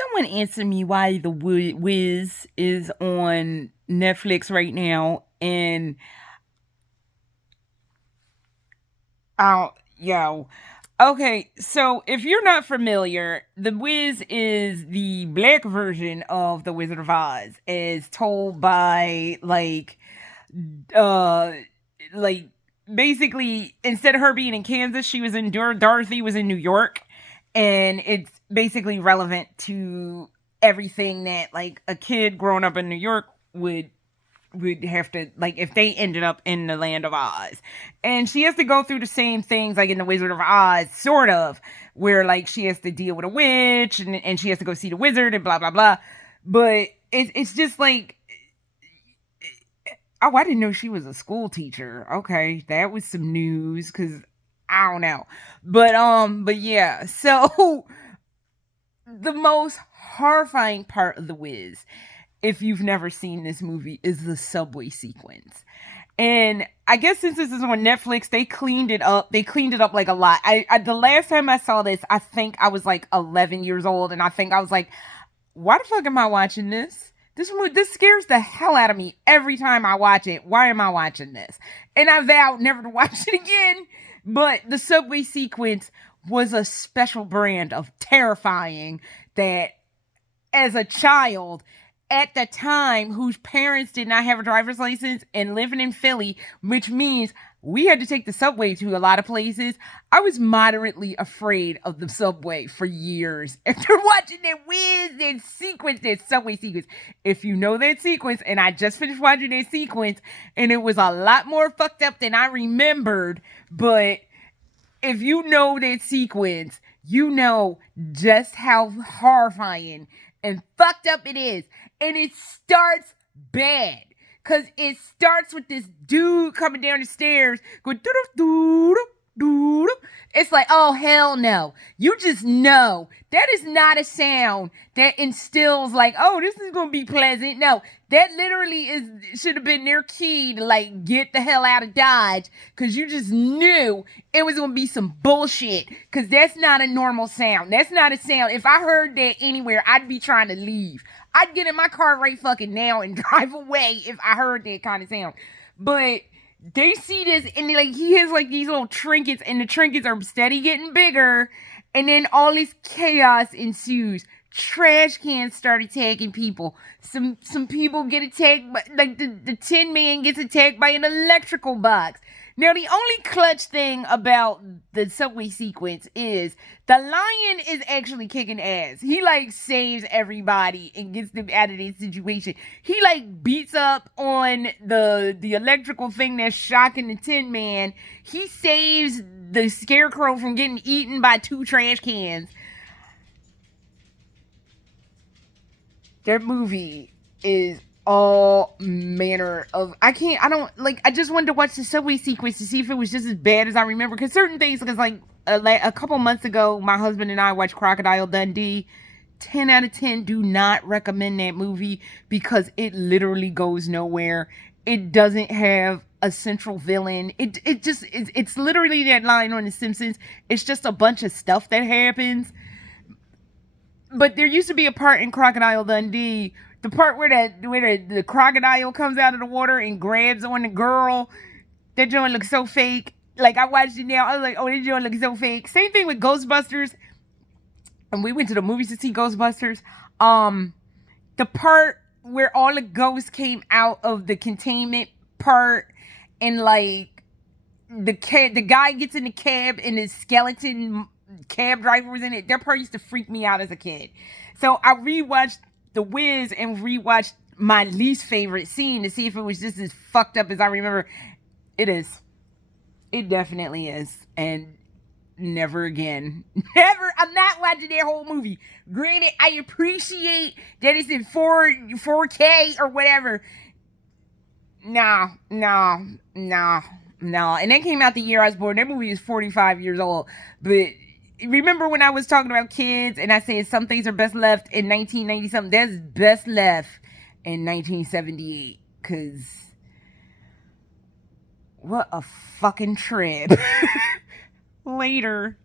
Someone answer me why the Wiz is on Netflix right now, and yo. Okay, so if you're not familiar, The Wiz is the black version of The Wizard of Oz, as told by uh, like basically instead of her being in Kansas, she was in Dorothy was in New York, and it's basically relevant to everything that like a kid growing up in New York would have to like if they ended up in the land of Oz. And she has to go through the same things like in the Wizard of Oz, sort of, where like she has to deal with a witch and she has to go see the wizard and blah blah blah. But it's just like, oh, I didn't know she was a school teacher. Okay, that was some news because I don't know. But yeah, so the most horrifying part of the Wiz, if you've never seen this movie, is the subway sequence. And I guess since this is on Netflix, they cleaned it up. They cleaned it up like a lot. The last time I saw this, I think I was like 11 years old, and I think I was like, "Why the fuck am I watching this? This scares the hell out of me every time I watch it. Why am I watching this?" And I vowed never to watch it again. But the subway sequence was a special brand of terrifying that as a child at the time whose parents did not have a driver's license and living in Philly, which means we had to take the subway to a lot of places. I was moderately afraid of the subway for years after watching that weird sequence, that subway sequence. If you know that sequence, and I just finished watching that sequence, and it was a lot more fucked up than I remembered, but if you know that sequence, you know just how horrifying and fucked up it is. And it starts bad. Because it starts with this dude coming down the stairs going doo-doo, doo-doo, doo-doo. It's like, oh, hell no. You just know that is not a sound that instills like, oh, this is going to be pleasant. No, that literally should have been their key to like get the hell out of Dodge, because you just knew it was going to be some bullshit, because that's not a normal sound. That's not a sound. If I heard that anywhere, I'd be trying to leave. I'd get in my car right fucking now and drive away if I heard that kind of sound. But they see this and like he has like these little trinkets, and the trinkets are steady getting bigger, and then all this chaos ensues. Trash cans start attacking people. Some people get attacked by, like the Tin Man gets attacked by an electrical box. Now, the only clutch thing about the subway sequence is the lion is actually kicking ass. He, like, saves everybody and gets them out of this situation. He, like, beats up on the electrical thing that's shocking the Tin Man. He saves the scarecrow from getting eaten by 2 trash cans. That movie is all manner of I just wanted to watch the subway sequence to see if it was just as bad as I remember, because certain things, because like a couple months ago my husband and I watched Crocodile Dundee. 10 out of 10 do not recommend that movie, because it goes nowhere. It doesn't have a central villain. It's literally that line on The Simpsons. It's just a bunch of stuff that happens. But there used to be a part in Crocodile Dundee, the part where the crocodile comes out of the water and grabs on the girl. That joint looks so fake. Like, I watched it now, I was like, oh, that joint looks so fake. Same thing with Ghostbusters. And we went to the movies to see Ghostbusters. The part where all the ghosts came out of the containment part, and like the guy gets in the cab and his skeleton cab driver was in it. That part used to freak me out as a kid. So I rewatched The Wiz and rewatched my least favorite scene to see if it was just as fucked up as I remember. It is. It definitely is. And never again. Never. I'm not watching that whole movie. Granted, I appreciate that it's in 4K or whatever. No. And that came out the year I was born. That movie is 45 years old. But remember when I was talking about kids and I said some things are best left in 1990 something? That's best left in 1978. Because what a fucking trip. Later.